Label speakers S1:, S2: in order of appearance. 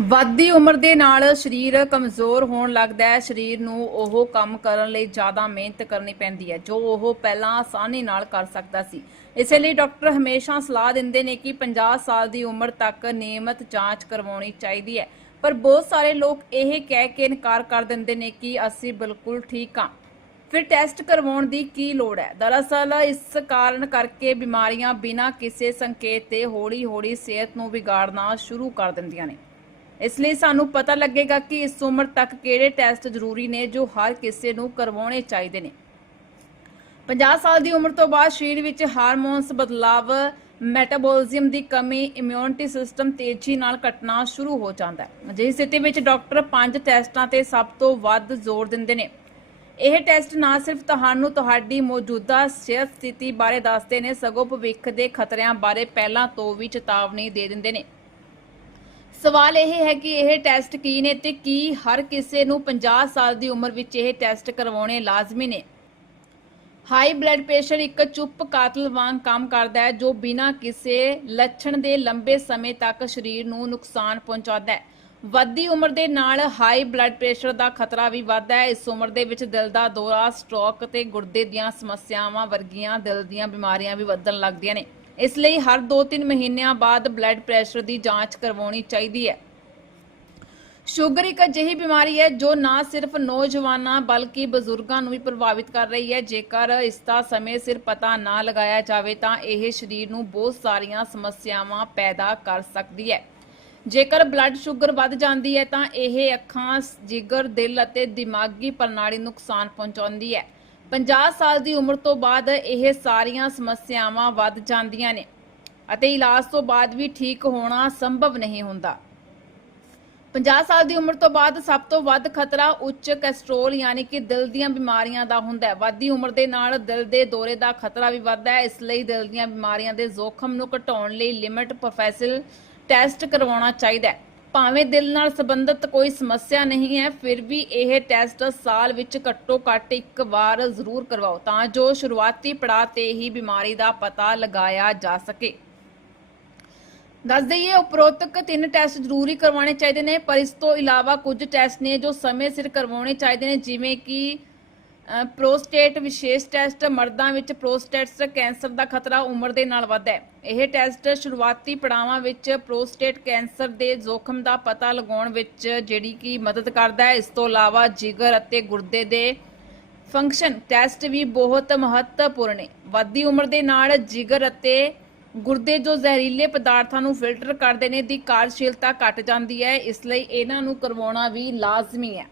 S1: ਵੱਧਦੀ ਉਮਰ ਦੇ ਨਾਲ ਸਰੀਰ ਕਮਜ਼ੋਰ ਹੋਣ ਲੱਗਦਾ ਹੈ। ਸਰੀਰ ਨੂੰ ਉਹ ਕੰਮ ਕਰਨ ਲਈ ਜ਼ਿਆਦਾ ਮਿਹਨਤ ਕਰਨੀ ਪੈਂਦੀ ਹੈ, ਜੋ ਉਹ ਪਹਿਲਾਂ ਆਸਾਨੀ ਨਾਲ ਕਰ ਸਕਦਾ ਸੀ। ਇਸੇ ਲਈ ਡਾਕਟਰ ਹਮੇਸ਼ਾ ਸਲਾਹ ਦਿੰਦੇ ਨੇ ਕਿ 50 ਸਾਲ ਦੀ ਉਮਰ ਤੱਕ ਨਿਯਮਤ ਜਾਂਚ ਕਰਵਾਉਣੀ ਚਾਹੀਦੀ ਹੈ। ਪਰ ਬਹੁਤ ਸਾਰੇ ਲੋਕ ਇਹ ਕਹਿ ਕੇ ਇਨਕਾਰ ਕਰ ਦਿੰਦੇ ਨੇ ਕਿ ਅਸੀਂ ਬਿਲਕੁਲ ਠੀਕ ਹਾਂ। ਫਿਰ ਟੈਸਟ ਕਰਵਾਉਣ ਦੀ ਕੀ ਲੋੜ ਹੈ? ਦਰਅਸਲ ਇਸ ਕਾਰਨ ਕਰਕੇ ਬਿਮਾਰੀਆਂ ਬਿਨਾਂ ਕਿਸੇ ਸੰਕੇਤ ਤੇ ਹੌਲੀ-ਹੌਲੀ ਸਿਹਤ ਨੂੰ ਵਿਗਾੜਨਾ ਸ਼ੁਰੂ ਕਰ ਦਿੰਦੀਆਂ ਨੇ। ਇਸ ਲਈ ਸਾਨੂੰ ਪਤਾ ਲੱਗੇਗਾ ਕਿ ਇਸ ਉਮਰ ਤੱਕ ਕਿਹੜੇ ਟੈਸਟ ਜ਼ਰੂਰੀ ਨੇ ਜੋ ਹਰ ਕਿਸੇ ਨੂੰ ਕਰਵਾਉਣੇ ਚਾਹੀਦੇ ਨੇ। 50 ਸਾਲ ਦੀ ਉਮਰ ਤੋਂ ਬਾਅਦ ਸਰੀਰ ਵਿੱਚ ਹਾਰਮੋਨਸ, ਬਦਲਾਵ, ਮੈਟਾਬੋਲਿਜ਼ਮ ਦੀ ਕਮੀ ਇਮਿਊਨਿਟੀ ਸਿਸਟਮ ਤੇਜ਼ੀ ਨਾਲ ਘਟਣਾ ਸ਼ੁਰੂ ਹੋ ਜਾਂਦਾ ਹੈ। ਅਜਿਹੀ ਸਥਿਤੀ ਵਿੱਚ ਡਾਕਟਰ ਪੰਜ ਟੈਸਟਾਂ ਤੇ ਸਭ ਤੋਂ ਵੱਧ ਜ਼ੋਰ ਦਿੰਦੇ ਨੇ। ਇਹ ਟੈਸਟ ਨਾ ਸਿਰਫ ਤੁਹਾਨੂੰ, ਤੁਹਾਡੀ ਮੌਜੂਦਾ ਸਿਹਤ ਸਥਿਤੀ ਬਾਰੇ ਦੱਸਦੇ ਨੇ, ਸਗੋਂ ਭਵਿੱਖ ਦੇ ਖਤਰਿਆਂ ਬਾਰੇ ਪਹਿਲਾਂ ਤੋਂ ਵੀ ਚੇਤਾਵਨੀ ਦੇ ਦਿੰਦੇ ਨੇ। ਸਵਾਲ ਇਹ ਹੈ ਕਿ ਇਹ ਟੈਸਟ ਕੀ ਨੇ ਤੇ ਕੀ ਹਰ ਕਿਸੇ ਨੂੰ 50 ਸਾਲ ਦੀ ਉਮਰ ਵਿੱਚ ਇਹ ਟੈਸਟ ਕਰਵਾਉਣੇ ਲਾਜ਼ਮੀ ਨੇ? ਹਾਈ ਬਲੱਡ ਪ੍ਰੈਸ਼ਰ ਇੱਕ ਚੁੱਪ ਕਾਤਲ ਵਾਂਗ ਕੰਮ ਕਰਦਾ ਹੈ ਜੋ ਬਿਨਾਂ ਕਿਸੇ ਲੱਛਣ ਦੇ ਲੰਬੇ ਸਮੇਂ ਤੱਕ ਸਰੀਰ ਨੂੰ ਨੁਕਸਾਨ ਪਹੁੰਚਾਉਂਦਾ ਹੈ। ਵੱਧਦੀ ਉਮਰ ਦੇ ਨਾਲ ਹਾਈ ਬਲੱਡ ਪ੍ਰੈਸ਼ਰ ਦਾ ਖਤਰਾ ਵੀ ਵੱਧਦਾ ਹੈ। ਇਸ ਉਮਰ ਦੇ ਵਿੱਚ ਦਿਲ ਦਾ ਦੌਰਾ ਸਟ੍ਰੋਕ ਤੇ ਗੁਰਦੇ ਦੀਆਂ ਸਮੱਸਿਆਵਾਂ ਵਰਗੀਆਂ ਦਿਲ ਦੀਆਂ ਬਿਮਾਰੀਆਂ ਵੀ ਵਧਣ ਲੱਗਦੀਆਂ ਨੇ। ਇਸ ਲਈ ਹਰ 2-3 ਮਹੀਨਿਆਂ ਬਾਅਦ ਬਲੱਡ ਪ੍ਰੈਸ਼ਰ ਦੀ ਜਾਂਚ ਕਰਵਾਉਣੀ ਚਾਹੀਦੀ ਹੈ। ਸ਼ੂਗਰ ਇੱਕ ਅਜਿਹੀ ਬਿਮਾਰੀ ਹੈ ਜੋ ਨਾ ਸਿਰਫ ਨੌਜਵਾਨਾਂ ਬਲਕਿ ਬਜ਼ੁਰਗਾਂ ਨੂੰ ਵੀ ਪ੍ਰਭਾਵਿਤ ਕਰ ਰਹੀ ਹੈ। ਜੇਕਰ ਇਸ ਦਾ ਸਮੇਂ ਸਿਰ ਪਤਾ ਨਾ ਲਗਾਇਆ ਜਾਵੇ ਤਾਂ ਇਹ ਸਰੀਰ ਨੂੰ ਬਹੁਤ ਸਾਰੀਆਂ ਸਮੱਸਿਆਵਾਂ ਪੈਦਾ ਕਰ ਸਕਦੀ ਹੈ। ਜੇਕਰ ਬਲੱਡ ਸ਼ੂਗਰ ਵੱਧ ਜਾਂਦੀ ਹੈ ਤਾਂ ਇਹ ਅੱਖਾਂ, ਜਿਗਰ, ਦਿਲ ਅਤੇ ਦਿਮਾਗੀ ਪ੍ਰਣਾਲੀ ਨੂੰ ਨੁਕਸਾਨ ਪਹੁੰਚਾਉਂਦੀ ਹੈ। 50 ਸਾਲ ਦੀ ਉਮਰ ਤੋਂ ਬਾਅਦ ਇਹ ਸਾਰੀਆਂ ਸਮੱਸਿਆਵਾਂ ਵੱਧ ਜਾਂਦੀਆਂ ਨੇ ਅਤੇ ਇਲਾਜ ਤੋਂ ਬਾਅਦ ਵੀ ਠੀਕ ਹੋਣਾ ਸੰਭਵ ਨਹੀਂ ਹੁੰਦਾ। 50 ਸਾਲ ਦੀ ਉਮਰ ਤੋਂ ਬਾਅਦ ਸਭ ਤੋਂ ਵੱਧ ਖਤਰਾ ਉੱਚ ਕੋਲੇਸਟ੍ਰੋਲ ਯਾਨੀ ਕਿ ਦਿਲ ਦੀਆਂ ਬਿਮਾਰੀਆਂ ਦਾ ਹੁੰਦਾ ਹੈ। ਵੱਧਦੀ ਉਮਰ ਦੇ ਨਾਲ ਦਿਲ ਦੇ ਦੌਰੇ ਦਾ ਖਤਰਾ ਵੀ ਵੱਧਦਾ ਹੈ। ਇਸ ਲਈ ਦਿਲ ਦੀਆਂ ਬਿਮਾਰੀਆਂ ਦੇ ਜ਼ੋਖਮ ਨੂੰ ਘਟਾਉਣ ਲਈ ਲਿਮਿਟ ਪ੍ਰੋਫੈਸਲ ਟੈਸਟ ਕਰਵਾਉਣਾ ਚਾਹੀਦਾ ਹੈ। ਭਾਵੇਂ ਦਿਲ ਨਾਲ ਸੰਬੰਧਿਤ ਕੋਈ ਸਮੱਸਿਆ ਨਹੀਂ ਹੈ, ਫਿਰ ਵੀ ਇਹ ਟੈਸਟ ਸਾਲ ਵਿੱਚ ਘੱਟੋ ਘੱਟ ਇੱਕ ਵਾਰ ਜ਼ਰੂਰ ਕਰਵਾਓ ਤਾਂ ਜੋ ਸ਼ੁਰੂਆਤੀ ਪੜਾਅ ਤੇ ਹੀ ਬਿਮਾਰੀ ਦਾ ਪਤਾ ਲਗਾਇਆ ਜਾ ਸਕੇ। ਦੱਸ ਦਈਏ, ਉਪਰੋਕਤ ਤਿੰਨ ਟੈਸਟ ਜ਼ਰੂਰੀ ਕਰਵਾਉਣੇ ਚਾਹੀਦੇ ਨੇ, ਪਰ ਇਸ ਤੋਂ ਇਲਾਵਾ ਕੁਝ ਟੈਸਟ ਨੇ ਜੋ ਸਮੇਂ ਸਿਰ ਕਰਵਾਉਣੇ ਚਾਹੀਦੇ ਨੇ, ਜਿਵੇਂ ਕਿ ਪ੍ਰੋਸਟੇਟ ਵਿਸ਼ੇਸ਼ ਟੈਸਟ ਮਰਦਾਂ ਵਿੱਚ ਪ੍ਰੋਸਟੇਟ ਕੈਂਸਰ ਦਾ ਖਤਰਾ ਉਮਰ ਦੇ ਨਾਲ ਵੱਧਦਾ ਹੈ। ਇਹ ਟੈਸਟ ਸ਼ੁਰੂਆਤੀ ਪੜਾਵਾਂ ਵਿੱਚ ਪ੍ਰੋਸਟੇਟ ਕੈਂਸਰ ਦੇ ਜੋਖਮ ਦਾ ਪਤਾ ਲਗਾਉਣ ਵਿੱਚ ਜਿਹੜੀ ਕਿ ਮਦਦ ਕਰਦਾ ਹੈ। ਇਸ ਤੋਂ ਇਲਾਵਾ ਜਿਗਰ ਅਤੇ ਗੁਰਦੇ ਦੇ ਫੰਕਸ਼ਨ ਟੈਸਟ ਵੀ ਬਹੁਤ ਮਹੱਤਵਪੂਰਨ ਹੈ ਵੱਧਦੀ ਉਮਰ ਦੇ ਨਾਲ ਜਿਗਰ ਅਤੇ ਗੁਰਦੇ ਜੋ ਜ਼ਹਿਰੀਲੇ ਪਦਾਰਥਾਂ ਨੂੰ ਫਿਲਟਰ ਕਰਦੇ ਨੇ, ਦੀ ਕਾਰਜਸ਼ੀਲਤਾ ਘਟ ਜਾਂਦੀ ਹੈ। ਇਸ ਲਈ ਇਹਨਾਂ ਨੂੰ ਕਰਵਾਉਣਾ ਵੀ ਲਾਜ਼ਮੀ ਹੈ।